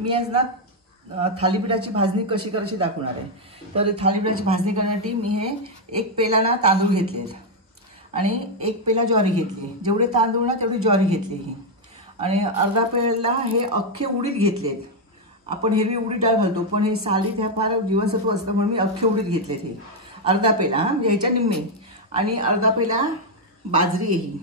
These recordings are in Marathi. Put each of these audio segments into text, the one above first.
मी आज ना थालीपीठाची भाजणी कशी करायची दाखवणार आहे। तर थालीपीठाची भाजणी करण्यासाठी मी हे 1 पेला ना तांदूळ घेतले आणि 1 पेला ज्वारी घेतली। जेवढे तांदूळ ना तेवढी ज्वारी घेतली ही, आणि अर्धा पेला हे अख्खे उडीद घेतलेत। आपण हिरवी उडीद डाळ घालतो, पण हे सालीत ह्या फार जीवनसत्व असतं म्हणून मी अख्खे उडीद घेतलेत। हे अर्धा पेला, म्हणजे ह्याच्या निम्मे, आणि अर्धा पेला बाजरी, ही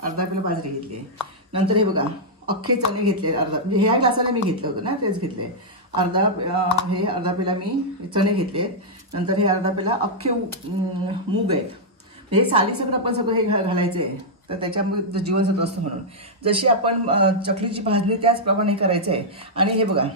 अर्धा पेला बाजरी घेतली। नंतर हे बघा अख्खे चणे घेतले अर्धा, म्हणजे ह्या ग्लासाला मी घेतलं होतं ना तेच घेतले। हे अर्धा पेला मी चणे घेतलेत। नंतर हे अर्धा पेला अख्खे मूग आहेत। हे सालीसकट आपण सगळं हे घालायचं आहे, तर त्याच्यामध्ये जीवनसत्व असतं म्हणून। जशी आपण चकलीची भाजणी त्याचप्रमाणे करायचं आहे। आणि हे बघा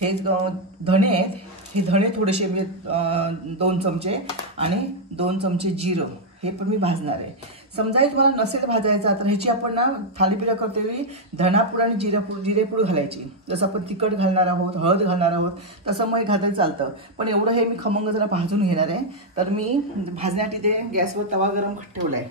हे धणे आहेत, हे धणे थोडेसे म्हणजे 2 चमचे, आणि 2 चमचे जिरं हे पण मी भाजणार आहे। समजा हे तुम्हाला नसेल भाजायचा तर ह्याची आपण ना थालीपीठ करतेवेळी धणापूड आणि जिरेपूड घालायची। जसं आपण तिखट घालणार आहोत, हळद घालणार आहोत, तसं मग घालायला चालतं। पण एवढं हे मी खमंग जरा भाजून घेणार आहे। तर मी भाजण्यासाठी ते गॅसवर तवा गरम ठेवला आहे,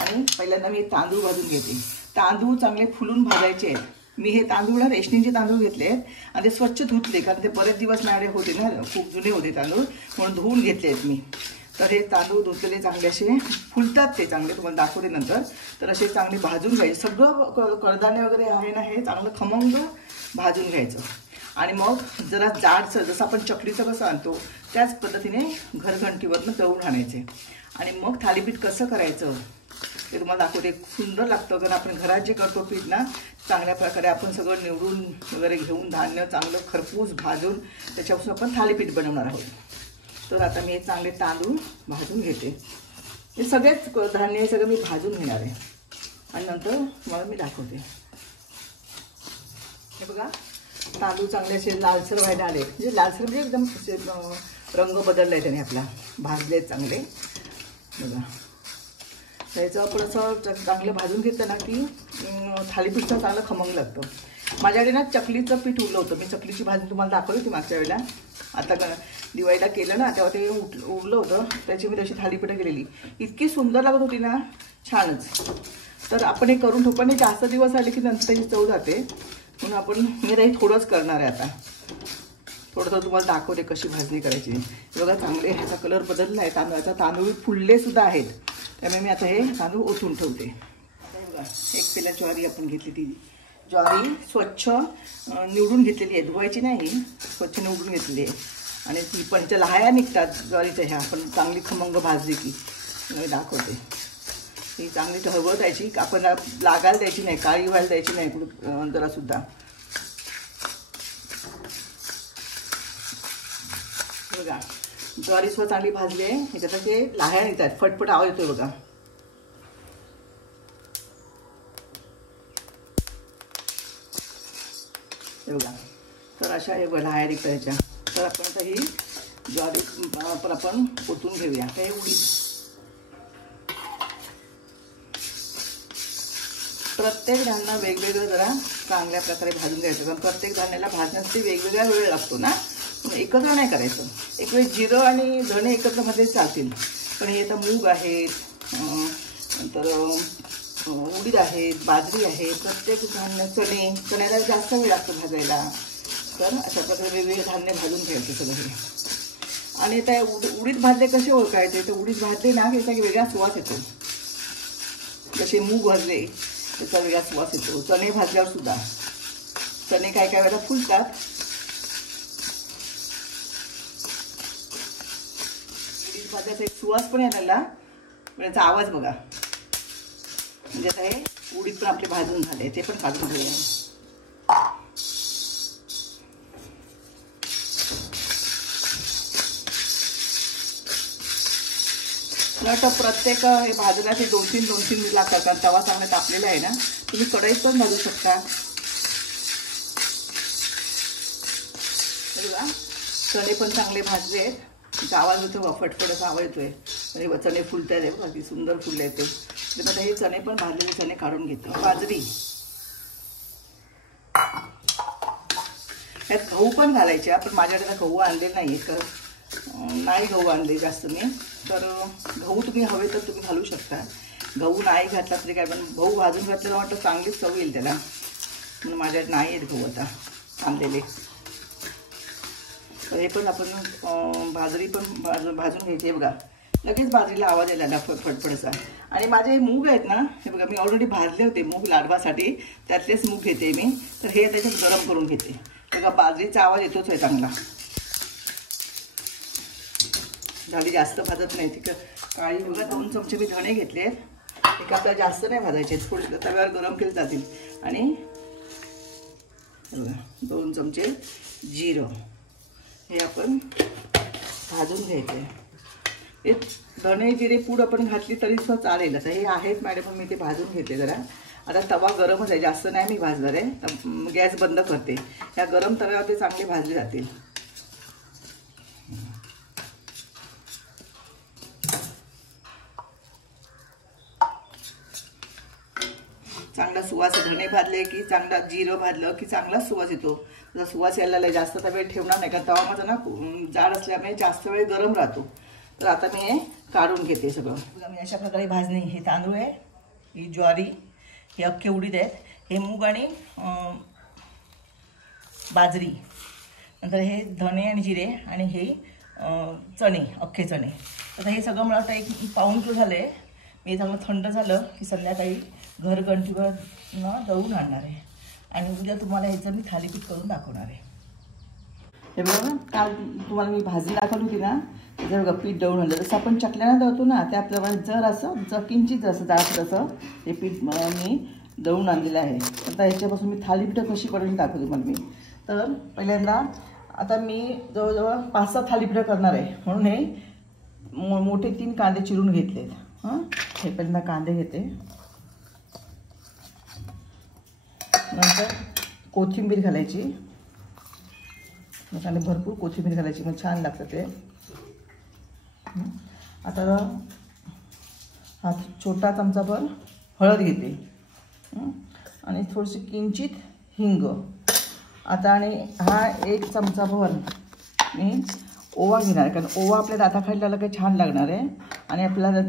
आणि पहिल्यांदा मी तांदूळ भाजून घेते। तांदूळ चांगले फुलून भाजायचे आहेत। मी हे तांदूळ ना रेशनिंगचे तांदूळ घेतले आहेत, आणि ते स्वच्छ धुतले, कारण ते बरेच दिवस माझ्याकडे होते ना, खूप जुने होते तांदूळ, म्हणून धुवून घेतले आहेत मी। तर हे तांदूळ धुतलेले चांगले असे फुलतात, ते चांगले तुम्हाला दाखवते नंतर। तर असे चांगले भाजून घ्यायचे, सगळं कडधान्य वगैरे आहे ना हे चांगलं खमंग भाजून घ्यायचं। आणि मग जरा जाडसर, जसं आपण चकलीचं कसं आणतो त्याच पद्धतीने घरघंटीवरनं दळून आणायचे। आणि मग थालीपीठ कसं करायचं ते तुम्हाला दाखवते। सुंदर लागतं, कारण आपण घरात जे करतो पीठ ना, चांगल्या प्रकारे आपण सगळं निवडून वगैरे घेऊन धान्य चांगलं खरपूस भाजून त्याच्यापासून आपण थालीपीठ बनवणार आहोत। तर आता मी हे चांगले तांदूळ भाजून घेते। हे सगळेच धान्य हे सगळं मी भाजून घेणार आहे, आणि नंतर मला मी दाखवते। हे बघा तांदूळ चांगले असे लालसर व्हायला आले, म्हणजे लालसर म्हणजे एकदम रंग बदलला आहे त्याने आपला, भाजले चांगले बघा। त्याचं आपण असं चांगलं भाजून घेतलं ना की थालीपीठचं चांगलं खमंग लागतं। माझ्याकडे ना चकलीचं पीठ उरलं होतं, मी चकलीची भाजी तुम्हाला दाखवली होती मागच्या वेळेला। आता दिवाळीला केलं ना तेव्हा ते उरलं होतं, त्याची मी तशी थालीपीठं केलेली, इतकी सुंदर लागत होती ना, छानच। तर आपण हे करून ठेवू, पण जास्त दिवस आले की नंतर ही चव जाते, म्हणून आपण मी हे थोडंच करणार आहे आता। थोडंसं तुम्हाला दाखवते कशी भाजणी करायची। बघा चांगले ह्याचा कलर बदलला आहे तांदूळाचा, तांदूळ फुलले सुद्धा आहेत, त्यामुळे मी आता हे तांदूळ ओतून ठेवते। आता बघा 1 पेला ज्वारी आपण घेतली, ती ज्वारी स्वच्छ निवडून घेतलेली आहे, धुवायची नाही, स्वच्छ निवडून घेतलेली आहे। आणि ती पण त्या लहाया निघतात ज्वारीच्या, ह्या आपण चांगली खमंग भाजली की दाखवते। ही चांगली हळवळ द्यायची, आपण लागायला द्यायची नाही, काळी व्हायला द्यायची नाही कुठं जरासुद्धा। बघा ज्वारी स्वतः चांगली भाजली आहे, ह्याच्यात ते लाह्या निघतात, फटफट आवाज येतोय बघा। हे बघा, तर अशा हे लाह्या निघतात ह्याच्या। तर आपण आता ही ज्वारी पण आपण ओतून घेऊया। हे उडीद प्रत्येक धान्य वेगवेगळं जरा चांगल्या प्रकारे भाजून घ्यायचं, कारण प्रत्येक धान्याला भाजण्यासाठी वेगवेगळा वेळ लागतो ना, एकत्र नाही करायचं। एक वेळ जिरं आणि धणे एकत्र मध्ये चालतील, पण हे आता मूग आहेत, नंतर उडीद आहेत, बाजरी आहे, प्रत्येक धान्य, चण्याला जास्त वेळ लागतो भाजायला। तर अशा प्रकारे वेगवेगळे धान्य भाजून घ्यायचे सगळं हे। आणि त्या उडीद भाजले कसे ओळखायचे, तर उडीद भाजले ना त्याचा वेगळा सुवास येतो, जसे मूग भाजले त्याचा वेगळा सुवास येतो। चणे भाजल्यावर सुद्धा, चणे काय काय वेळेला फुलतात, उडीद भाजायचा एक सुवास पण यायला, याचा आवाज बघा। म्हणजे आता हे उडीद पण आपले भाजून झाले, ते पण काढून घेऊया। तर प्रत्येक हे भाजण्याचे 2-3 मिनिट लागतात, कारण तवा चांगला तापलेला आहे ना, तुम्ही कढईत पण भाजू शकता। बघा चणे पण चांगले भाजले आहेत, त्याचा आवाज होतो, फटफटाचा आवाज येतोय, आणि चणे फुलतात आहे बघा, ती सुंदर फुलले आहेत ते। आता हे चणे पण भाजलेले चणे काढून घेतो। बाजरी, यात गहू पण घालायचे, आपण माझ्याकडे गहू आणले नाही, तर नाही गहू आणले जास्त मी, तर गहू तुम्ही हवे तर तुम्ही घालू शकता। गहू नाही घातला तरी काय, पण गहू भाजून घातलेला वाटतं चांगलीच चव येईल त्याला, म्हणून माझ्याकडे नाही आहेत गहू आता। आणलेले. तर हे पण आपण बाजरी पण भाजून घ्यायची. बघा लगेच बाजरीला आवाज यायला फटफटचा. आणि माझे मूग आहेत ना, हे बघा मी ऑलरेडी भाजले होते मूग लाडवासाठी, त्यातलेच मूग घेते मी. तर हे त्याच्यात गरम करून घेते. बघा बाजरीचा आवाज येतोच आहे चांगला. झाली जास्त भाजत नाही ती काळी. बघा 2 चमचे मी धणे घेतले. एक आपल्याला जास्त नाही भाजायचे, थोडे तव्यावर गरम केले जातील. आणि बघा 2 चमचे जिरं हे आपण भाजून घ्यायचे. हे धणे जिरे पूड आपण घातली तरी सुद्धा चालेल. आता हे आहेत मॅडम, मी ते भाजून घेतले जरा. आता तवा गरमच आहे, जास्त नाही मी भाजणार आहे. तर गॅस बंद करते. या गरम तव्यावर ते चांगले भाजले जातील. चांगला सुवास, धणे भाजले की चांगला, जिरं भाजलं की चांगला सुवास येतो. जर सुवास यायला जास्त तर वेळ ठेवणार नाही, कारण तवा माझा ना जाड असल्यामुळे जास्त वेळ गरम राहतो. तर आता मी हे काढून घेते सगळं. मी अशा प्रकारे भाजणी. हे तांदूळ आहे, ही ज्वारी, हे अख्खे उडीद आहेत, हे मूग आणि बाजरी, नंतर हे धणे आणि जिरे, आणि हे चणे, अख्खे चणे. आता हे सगळं मला वाटतं 1 पाऊण किलो झालं आहे. मी चांगलं थंड झालं की संध्याकाळी घरगंठीवर दळून आणणार आहे. आणि उद्या तुम्हाला ह्याचं मी थालीपीठ करून दाखवणार आहे. हे बघा ना, काल तुम्हाला मी भाजी दाखवली होती ना, जर बघा पीठ दळून आणलं. जसं आपण चकल्यानं दळतो ना, त्याप्रमाणे जर किंचित असं जास्त असं हे पीठ मी दळून आणलेलं आहे. आता ह्याच्यापासून मी थालीपीठं कशी बनवून दाखवते तुम्हाला मी. तर पहिल्यांदा आता मी जवळजवळ 5-6 थालीपीठं करणार आहे, म्हणून हे मोठे 3 कांदे चिरून घेतलेत. हे पहिल्यांदा कांदे घेते. नंतर कोथिंबीर घालायची, मग भरपूर कोथिंबीर घालायची, मग छान लागतं ते. आता हा छोटा चमचाभर हळद घेते आणि थोडीशी किंचित हिंग. आता आणि हा 1 चमचाभर मी ओवा घेणार, कारण ओवा आपल्या दाताखाली लावला काही छान लागणार आहे आणि आपल्याला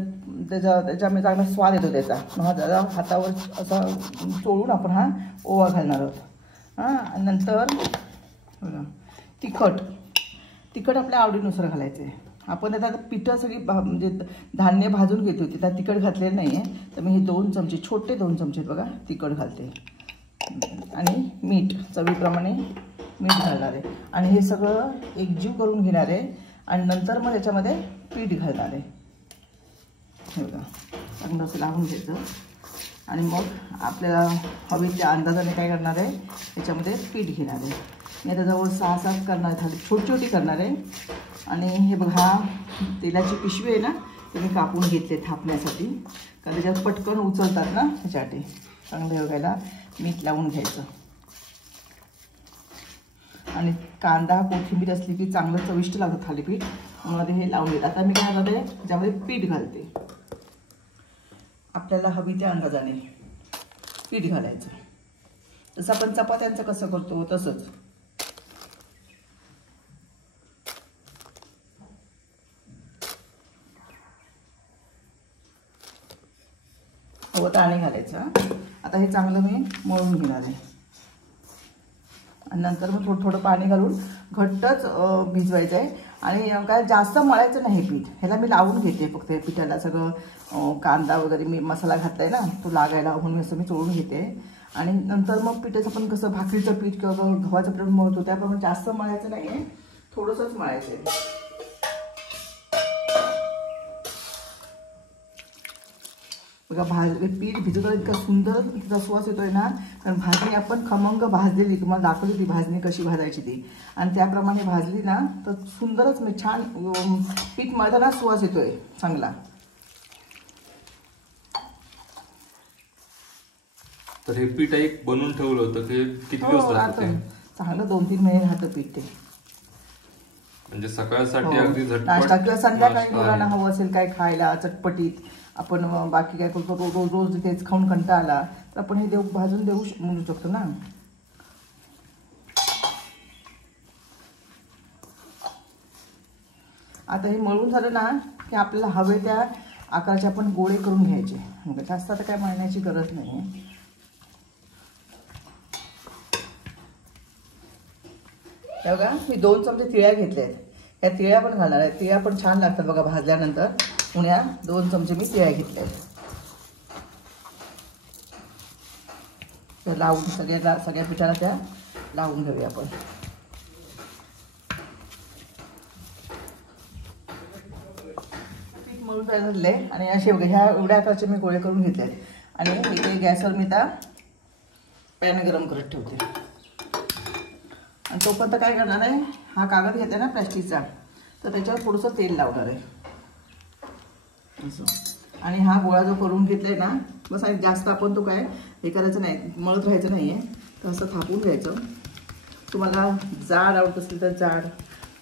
त्याच्यामध्ये चांगला स्वाद येतो त्याचा. मग जरा हातावर असा चोळून आपण हा ओवा घालणार आहोत. नंतर बघा तिखट आपल्या आवडीनुसार घालायचं आहे. आपण आता पिठं सगळी म्हणजे धान्य भाजून घेतो, त्यात तिखट घातलेलं नाही आहे. तर मी हे 2 चमचे, छोटे 2 चमचे बघा तिखट घालते. आणि मीठ चवीप्रमाणे मीठ घालणार आहे. आणि हे सगळं एकजीव करून घेणार आहे. आणि नंतर मग त्याच्यामध्ये पीठ घालणार आहे. हे बघा चांगलं असं लावून घ्यायचं. आणि मग आपल्याला हवी त्या अंदाजाने काय करणार आहे, त्याच्यामध्ये पीठ घेणार आहे. मी आता जवळ 6-7 करणार आहे, छोटी करणार आहे. आणि हे बघा तेलाची पिशवी आहे ना, ते मी कापून घेतले थापण्यासाठी, कारण त्याच्यात पटकन उचलतात ना, त्याच्यासाठी चांगलं बघायला मीठ लावून घ्यायचं. आणि कांदा कोथिंबीर असली की चांगलं चविष्ट लागतं थालीपीठ, म्हणून हे लावून घेतात. आता मी काय करते, त्याच्यामध्ये पीठ घालते. आपल्याला हवी त्या अंदाजाने पीठ घालायचं, जसं आपण चपात्यांचं कसं करतो तसंच. हवं तर आणि घालायचं. आता हे चांगलं मी मळून घेणार आहे. आणि नंतर मग थोडं पाणी घालून घट्टच भिजवायचं आहे. आणि काय जास्त मळायचं नाही पीठ. ह्याला मी लावून घेते फक्त पिठाला सगळं कांदा वगैरे मी मसाला घातला आहे ना, तो लागायला म्हणून असं मी चोळून घेते. आणि नंतर मग पिठाचं पण कसं भाकरीचं पीठ किंवा गव्हाचं पीठ मळतो त्याप्रमाणे जास्त मळायचं नाही आहे, थोडंसंच मळायचं आहे. बघा पीठ भिजवताना इतका सुंदर तिचा सुवास येतोय ना, कारण भाजणी आपण खमंग भाजलेली, तुम्हाला दाखवली ती भाजणी कशी भाजायची ती, आणि त्याप्रमाणे भाजली ना तर सुंदरच मी छान पीठ मळताना सुवास येतोय चांगला. तर हे पीठ एक बनवून ठेवलं होतं की किती दिवस राहतं? चांगलं 2-3 महिने राहतं पीठ ते. म्हणजे सकाळसाठी अगदी झटपट नाश्ता किंवा संध्याकाळी मुलांना हवं असेल काय खायला चटपटीत, आपण बाकी काय करतो रोज तेच खाऊन कंटाळा आला तर आपण हे भाजून देऊ म्हणू शकतो ना. आता हे मळून झालं ना की आपल्याला हवे त्या आकाराचे आपण गोळे करून घ्यायचे. जास्त आता काय मळण्याची गरज नाही. हे बघा मी 2 चमचे तिळ्या घेतले आहेत. या तिळ्या पण घालणार आहे. तिळ्या पण छान लागतात बघा भाजल्यानंतर. म्हणून या 2 चमचे मी तिळ्या घेतले आहेत. तर लावून सगळ्या पिठाला त्या लावून घेऊया आपण. पीठ मळून तयार झाले आणि असे बघा ह्या एवढ्या आकाराचे मी गोळे करून घेतले आहेत. आणि इथे गॅसवर मी आता पॅन गरम करत ठेवते. आणि तोपर्यंत काय करणार आहे, हा कागद घेतला ना प्लास्टिकचा, तर त्याच्यावर थोडंसं तेल लावणार आहे असं. आणि हा गोळा जो करून घेतलाय ना, बस आणि जास्त आपण तो काय हे करायचं नाही, मळत राहायचं नाही आहे. तर असं थापून घ्यायचं. तुम्हाला जाड आवडत असेल तर जाड,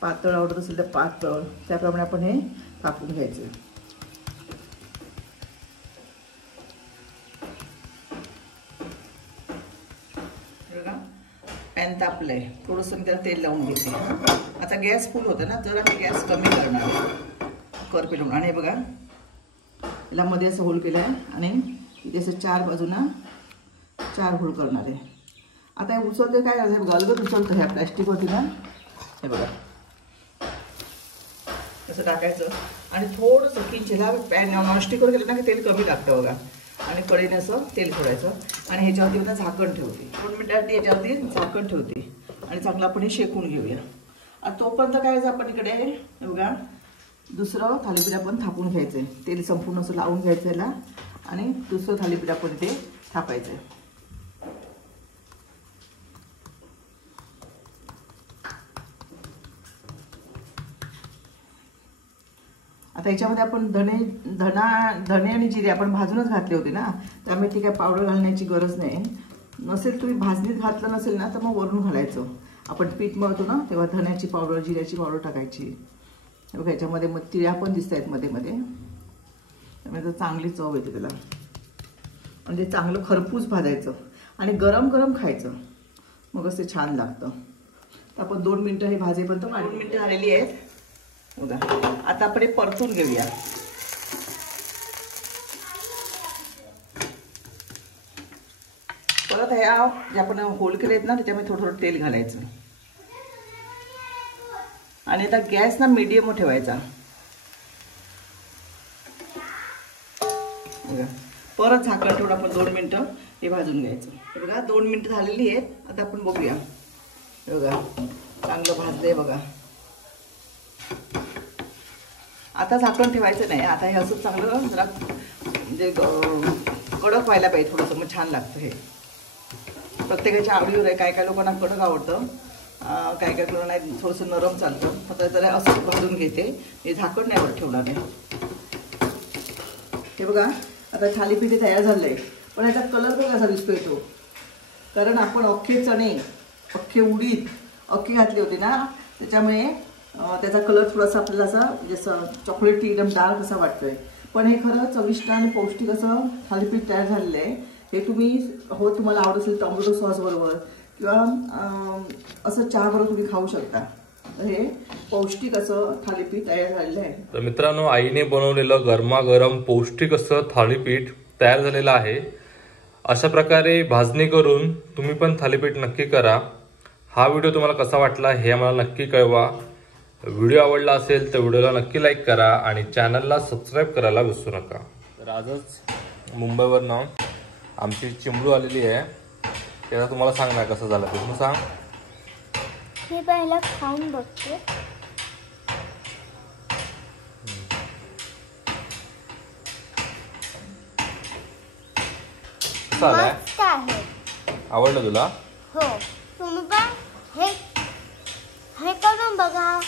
पातळ आवडत असेल तर पातळ, त्याप्रमाणे आपण हे थापून घ्यायचं. पॅन तापलंय, थोडंसं मी त्याला तेल लावून घेते. आता गॅस फुल होतं ना, जर आम्ही गॅस कमी करणार कर पेटवून. आणि हे बघा याला मध्ये असं होल केलं आहे आणि इथे असं 4 बाजूना 4 होल करणार आहे. आता हे उचलते काय करायचं बघा, अलगद उचलतं ह्या प्लॅस्टिकवरती ना. हे बघा असं टाकायचं आणि थोडंसं किंचिला पॅन नॉनस्टिकवर केलं ना की तेल कमी लागतं बघा. आणि कढईने असं तेल सोडायचं आणि ह्याच्यावरती आता झाकण ठेवते. 2 मिनिटांनी याच्यावरती झाकण ठेवते आणि चांगलं आपण हे शेकून घेऊया. आणि तोपर्यंत काय करायचं आपण इकडे हे बघा दुसरं थालीपीठ आपण थापून घ्यायचं आहे. तेल संपूर्ण असं लावून घ्यायचं याला आणि दुसरं थालीपीठ आपण इथे थापायचं आहे. आता याच्यामध्ये आपण धणे आणि जिरे आपण भाजूनच घातले होते ना, त्यामुळे ती काय पावडर घालण्याची गरज नाही. नसेल तुम्ही भाजणीत घातलं नसेल ना तर मग वरून घालायचं. आपण पीठ मळतो ना तेव्हा धण्याची पावडर, जिऱ्याची पावडर टाकायची. बघा याच्यामध्ये मग तिळ्या पण दिसत आहेत मध्ये मध्ये, त्यामुळे तर चांगली चव येते त्याला. म्हणजे चांगलं खरपूस भाजायचं आणि गरम गरम खायचं, मग असं छान लागतं. तर आपण 2 मिनिटं हे भाजेपर्यंत 2 मिनिटं झालेली आहेत बघा. आता आपण हे परतून घेऊया. परत ह्या जे आपण होल केले आहेत ना त्याच्यामध्ये थोडं थोडं तेल घालायचं आणि आता गॅस ना मीडियम ठेवायचा बघा. परत झाकण ठेवून आपण 2 मिनिटं हे भाजून घ्यायचं. हे बघा 2 मिनिटं झालेली आहेत. आता आपण बघूया. हे बघा चांगलं भाजलंय बघा. आता झाकण ठेवायचं नाही. आता हे असं चांगलं जरा म्हणजे कडक व्हायला पाहिजे थोडंसं, मग छान लागतं. हे प्रत्येकाच्या आवडीवर आहे. काय काय लोकांना कडक आवडतं, काय काय लोकांना नाही थोडंसं नरम चालतं. आता जरा असं भाजून घेते. हे झाकण नाही वर ठेवणार आहे. हे बघा आता थालीपीठ तयार झालंय, पण याचा कलर बघा कसा दिसतोय तो. कारण आपण अख्खे चणे, अख्खे उडीद अख्खे घातले होते ना, त्याच्यामुळे त्याचा कलर थोडासा आपल्याला असा जसं चॉकलेटी एकदम डार्क असा वाटतोय. पण हे खरं चविष्ट आणि पौष्टिक असं थालीपीठ तयार झालेलं आहे. हे तुम्ही तुम्हाला आवडत असेल टोमॅटो सॉस बरोबर किंवा असं चहा बरोबर तुम्ही खाऊ शकता. हे पौष्टिक असं थालीपीठ तयार झालेलं आहे. तर मित्रांनो, आईने बनवलेलं गरमागरम पौष्टिक असं थालीपीठ तयार झालेलं आहे. अशा प्रकारे भाजणी करून तुम्ही पण थालीपीठ नक्की करा. हा व्हिडिओ तुम्हाला कसा वाटला हे आम्हाला नक्की कळवा. व्हिडिओ आवडला असेल तर व्हिडिओला नक्की लाईक करा आणि चॅनलला सबस्क्राईब करायला विसरू नका. तर आजच मुंबईवरनं आमची चिमडू आलेली आहे. त्याचा तुम्हाला सांगणार कसं झालं ते. तुम्ही सांग. मी पहिला खाऊन बघते. मस्त आहे. आवडलं तुला? हो, तुम्ही पण हे करून बघा.